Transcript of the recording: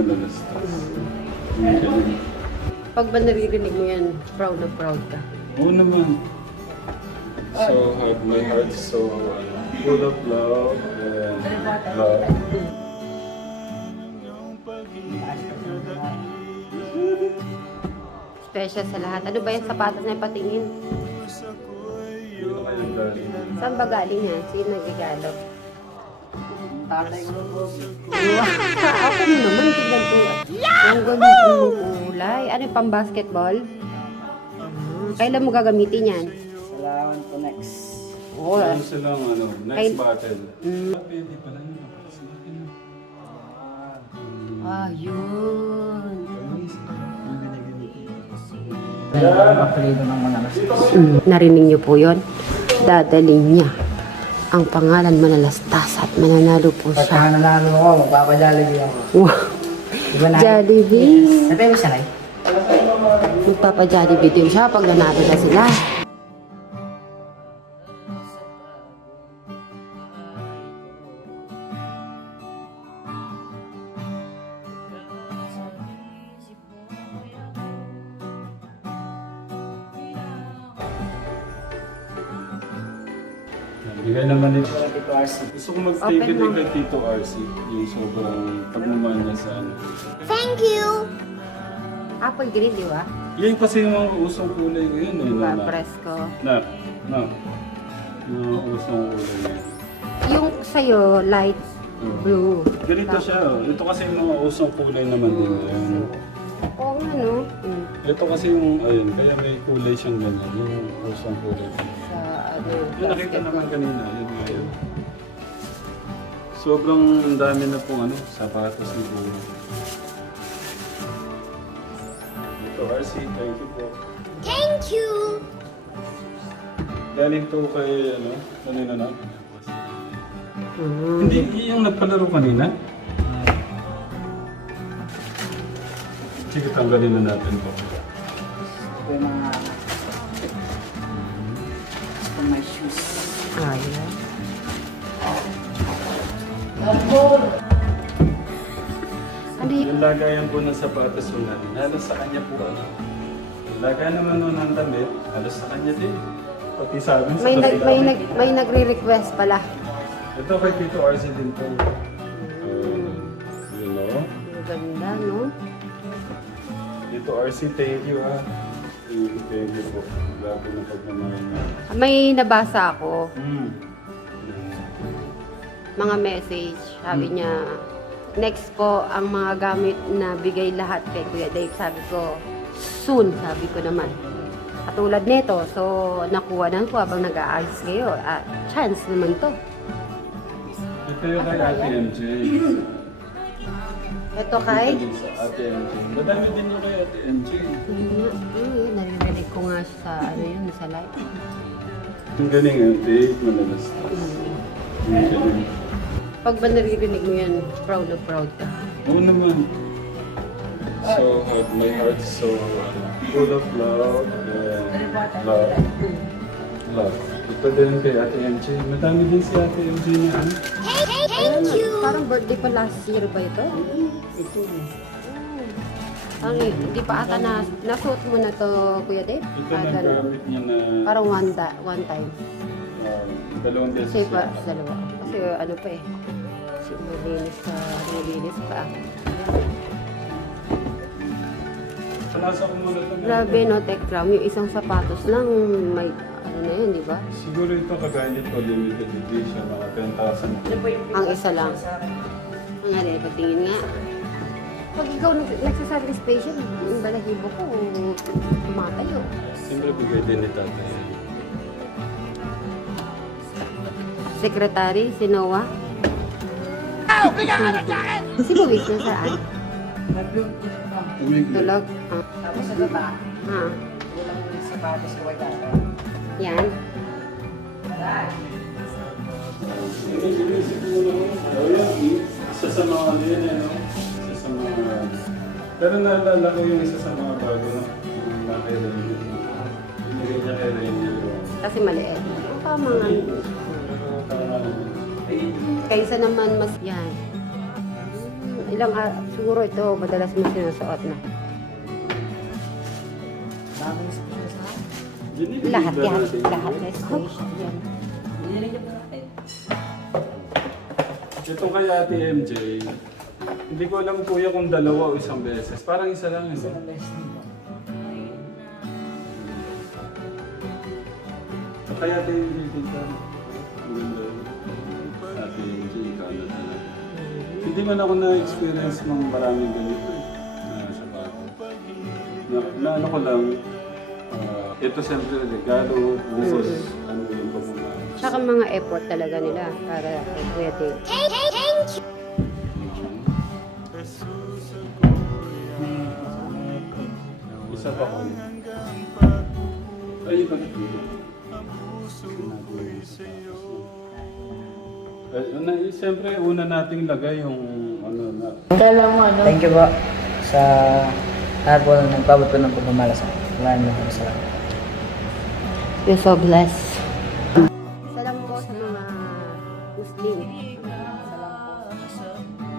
malalastas. Okay. Pag ba naririnig mo yan, proud na proud ka? Oo naman. So my heart is so full of love and love. Special sa lahat. Ano ba yung sapatos na patingin? Dito kayang galing. Saan ba galing yan? Sino nagregalo? Tatay ko po. Ako mo naman, tignan ko. Ang ganda ng kulay. Ano yung pang basketball? Kailan mo gagamitin yan? Salamat po next. Oo. Ano silang next battle. Mm. Pwede pala yun. Yun. Apelido ng Manalastas. Narinig niyo po yun? Dadaling niya ang pangalan Manalastas at mananalo po siya. Pagka nanalo ako, magpapajollibee ako. Wow. Diba na? Jollibee. Sabi mo siya, Nay? Magpapa-Jollibee din siya pag nanalo na sila. Bigay naman ito. Tito RC. Gusto ko mag-take Open it mo. kay Tito RC. Yung sobrang pagmamahal niya sa ano. Thank you! Apple green, di ba? Yan kasi yung mga usong kulay ngayon eh. Diba, na- presko. Na. Yung mga usong kulay ngayon. Yung sa'yo, light blue. Ganito siya. Ito kasi yung mga usong kulay naman din ngayon. Oo nga, no? Ito kasi yung, ayun, kaya may kulay siyang ganyan. Yung usong kulay. Sa, ano, Yung nakita plastic. naman kanina, yun ngayon. Sobrang dami na pong sapatos ni Bulo. Ito, RC, thank you po. Thank you! Galing to kay, kanina na? Hindi, yung nagpalaro kanina? Sige, tanggalin na natin to. Ito yung mga... Ito my shoes. Ayan. Ano yun? Yung lagayan po ng sapatos po natin, halos sa kanya po lagayan naman nun ng damit, halos sa kanya din. Pati sa amin, May, sa nag, may, kabila. nag, may nagre-request pala. Ito kay Tito RC din po. You know? Ang ganda, no? Tito RC, thank you ha. Thank you po. Grabe na pagmamahal na. May nabasa ako, Hmm. mga message. Sabi niya, next po ang mga gamit na bigay lahat kay Kuya Dave. Sabi ko, soon, sabi ko naman. Katulad nito, so nakuha na ko habang nag-aayos kayo. Chance naman to. Ito yung kay Ate MJ. Ito kay? Ito din sa Ate MJ. Madami din yung kay Ate MJ. Naririnig ko nga sa, sa live. Ang galing Ate, malalastas. Ang galing. Pag ba naririnig mo yan, proud na proud ka? Oo naman. So my heart is so full of love and love. Love. Ito din kay Ate MJ. Madami din si Ate MJ na Thank you! Parang birthday pa last year ba ito? Ito. Ang hindi pa ata nasuot mo na to, Kuya Dave? Ito Ah, na ganun. gamit niya na Parang one time. dalawang beses. Kasi pa, dalawa. Kasi ano pa eh. Malinis pa. Panasa ko muna ito. Grabe no, Tekram. Yung isang sapatos lang, may ano na yun, di ba? Siguro ito kagaya nito, limited edition, mga 10,000. Ang isa lang. Ang nga rin, patingin nga. Pag ikaw nagsasabi special, yung balahibo ko, tumatayo. Siyempre bigay din ni tatay. Secretary, si Noah. Si Luis na saan? Tulog. Tapos sa baba, Ah. walang sapatos ko kay tatay. Yan. Isa sa mga ano yun, Isa sa mga... Pero naalala ko yung isa sa mga bago, no? Yung kay Rainier. Binigay niya kay Rainier. Kasi maliit. Tama nga. Pero tama naman. Kaysa naman mas yan. siguro ito, madalas mo sinusuot na. Daming special sa akin. Binibigyan Lahat ba yan, natin lahat yun? na station yan. Nililagyan pa natin. Ito kay Ate MJ, hindi ko alam kuya kung dalawa o isang beses. Parang isa lang Isa yun. na best nito. Kaya Ate MJ dito. Maganda. Ate MJ, ikaw na talaga. Hindi man ako na-experience ng maraming ganito eh. Na sapatos. Na ano ko lang, ito siyempre regalo, busos, ano yung pagmamahal. Tsaka mga effort talaga nila para kay Kuya Dave. Isa pa ko. Ay, iba na siyempre, una nating lagay yung ano na. Thank you po sa lahat po na nagpabot po ng pagmamahal sa akin. Maraming salamat. You're so blessed. Isa lang po sa mga Muslim. Isa lang po.